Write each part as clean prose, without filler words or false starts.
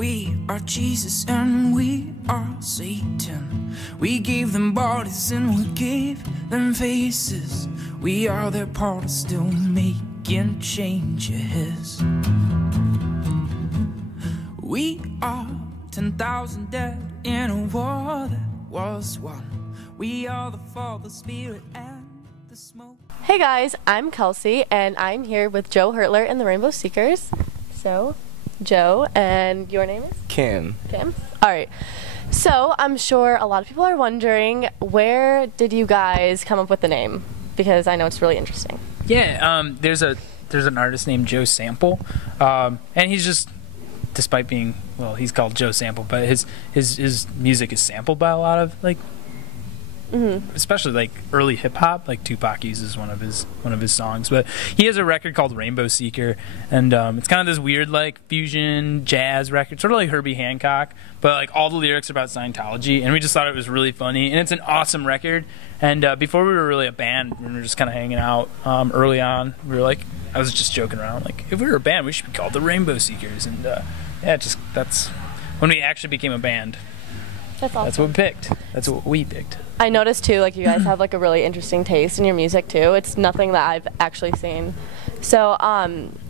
We are Jesus and we are Satan. We gave them bodies and we gave them faces. We are their part, still making changes. We are 10,000 dead in a war that was won. We are the Father, Spirit, and the smoke. Hey guys, I'm Kelsey, and I'm here with Joe Hertler and the Rainbow Seekers. So, Joe, and your name is? Kim. Kim? Alright. So, I'm sure a lot of people are wondering, where did you guys come up with the name? Because I know it's really interesting. Yeah, there's an artist named Joe Sample, and he's just, despite being, well, he's called Joe Sample, but his music is sampled by a lot of, like, especially like early hip hop. Like Tupac uses one of his songs, but he has a record called Rainbow Seeker, and it's kind of this weird like fusion jazz record, sort of like Herbie Hancock, but like all the lyrics are about Scientology, and we just thought it was really funny, and it's an awesome record. And before we were really a band, we were just kind of hanging out early on. We were like, I was just joking around, like, if we were a band, we should be called the Rainbow Seekers. And yeah, that's when we actually became a band. That's awesome. That's what we picked. That's what we picked. I noticed too, like, you guys have like a really interesting taste in your music too. It's nothing that I've actually seen. So,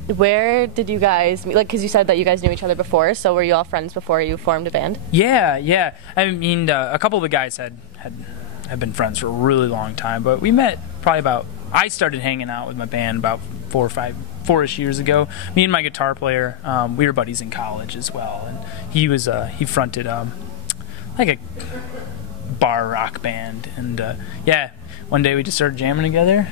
where did you guys meet? Like, because you said that you guys knew each other before, so were you all friends before you formed a band? Yeah. I mean, a couple of the guys have been friends for a really long time, but we met probably I started hanging out with my band about 4-ish years ago. Me and my guitar player, we were buddies in college as well, and he fronted like a bar rock band, and yeah, one day we just started jamming together.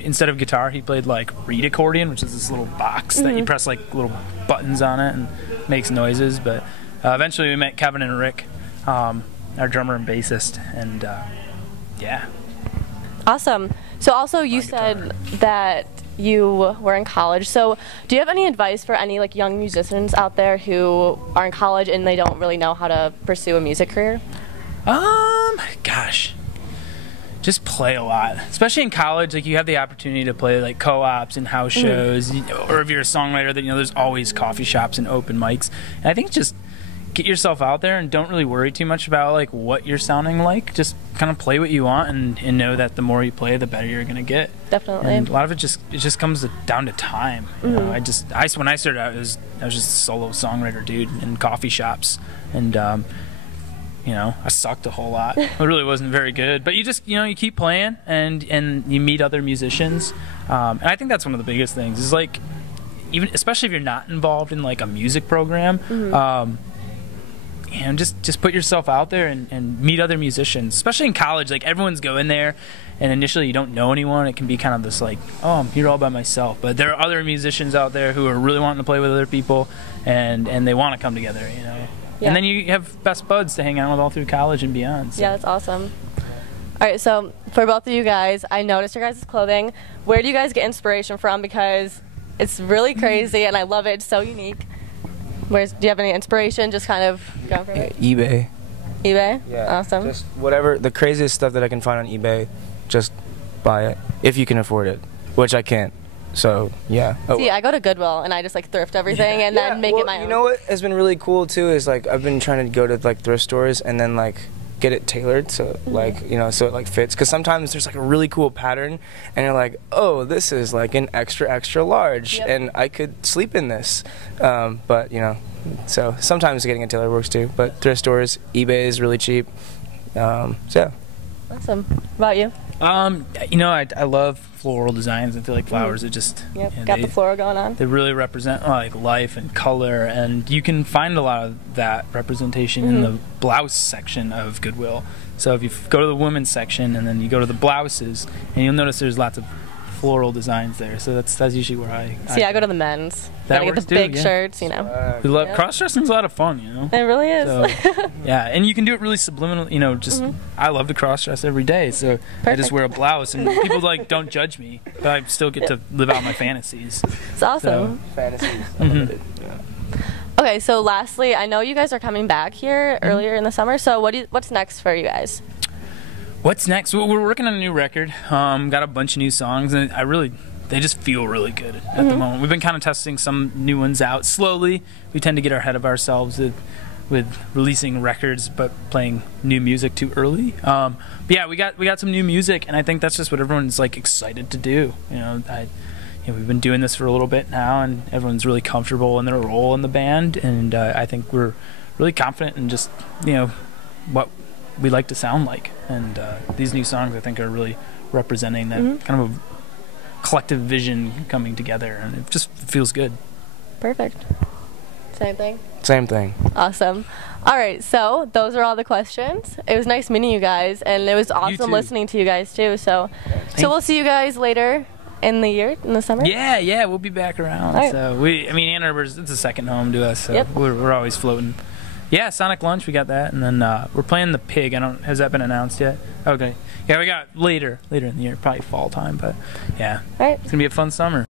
Instead of guitar, he played like reed accordion, which is this little box that you press like little buttons on it and makes noises. But eventually we met Kevin and Rick, our drummer and bassist, and yeah. Awesome. So also you said that you were in college. So do you have any advice for any like young musicians out there who are in college and they don't really know how to pursue a music career? Gosh, just play a lot, especially in college. Like, you have the opportunity to play like co-ops and house shows, or if you're a songwriter, then there's always coffee shops and open mics. And I think just get yourself out there and don't really worry too much about like what you're sounding like. Just kind of play what you want, and know that the more you play, the better you're gonna get. Definitely. And a lot of it just comes down to time. You know, when I started out, I was just a solo songwriter dude in coffee shops, and you know, I sucked a whole lot. I really wasn't very good. But you just, you keep playing, and you meet other musicians. And I think that's one of the biggest things is like, especially if you're not involved in like a music program, just put yourself out there and meet other musicians. Especially in college, like everyone's going there, and initially you don't know anyone. It can be kind of this like, oh, I'm here all by myself. But there are other musicians out there who are really wanting to play with other people, and they want to come together, you know. Yeah. And then you have best buds to hang out with all through college and beyond. So. Yeah, that's awesome. All right, so for both of you guys, I noticed your guys' clothing. Where do you guys get inspiration from? Because it's really crazy, and I love it. It's so unique. Do you have any inspiration? Just kind of going for it? eBay. eBay? Yeah. Awesome. Just whatever, the craziest stuff that I can find on eBay, just buy it, if you can afford it, which I can't. So, yeah. See, I go to Goodwill and I just like thrift everything and then make it my own. You know what has been really cool too is like I've been trying to go to like thrift stores and then like get it tailored so like, so it like fits, because sometimes there's like a really cool pattern and you're like, oh, this is like an extra large and I could sleep in this, but so sometimes getting it tailored works too, but thrift stores, eBay is really cheap, so yeah. Awesome. What about you? I love floral designs. I feel like flowers are just got the floral going on. They really represent like life and color, and you can find a lot of that representation in the blouse section of Goodwill. So if you go to the women's section and then you go to the blouses, and you'll notice there's lots of floral designs there. So that's usually where I go to the men's. That get the big shirts, We love cross-dressing's a lot of fun, It really is. So, yeah, and you can do it really subliminal, I love to cross-dress every day, so I just wear a blouse, and people like don't judge me, but I still get to live out my fantasies. It's awesome. So, fantasies, unlimited. Okay, so lastly, I know you guys are coming back here earlier in the summer, so what's next for you guys? What's next? Well, we're working on a new record. Got a bunch of new songs, and I really they just feel really good at the moment. We've been kind of testing some new ones out slowly. We tend to get ahead of ourselves with releasing records but playing new music too early. But yeah, we got some new music, and I think that's just what everyone's like excited to do. We've been doing this for a little bit now, and everyone's really comfortable in their role in the band, and I think we're really confident in just what we like to sound like. And these new songs, I think, are really representing that kind of a collective vision coming together, and it just feels good. Perfect. Same thing? Same thing. Awesome. All right, so those are all the questions. It was nice meeting you guys, and it was awesome listening to you guys too. So we'll see you guys later in the year, in the summer. Yeah, we'll be back around. Right. So Ann Arbor's, it's a second home to us. So Yep. we're always floating. Yeah, Sonic Lunch, we got that, and then we're playing the Pig. Has that been announced yet? Okay. Yeah, we got later in the year, probably fall time, but yeah. All right. It's gonna be a fun summer.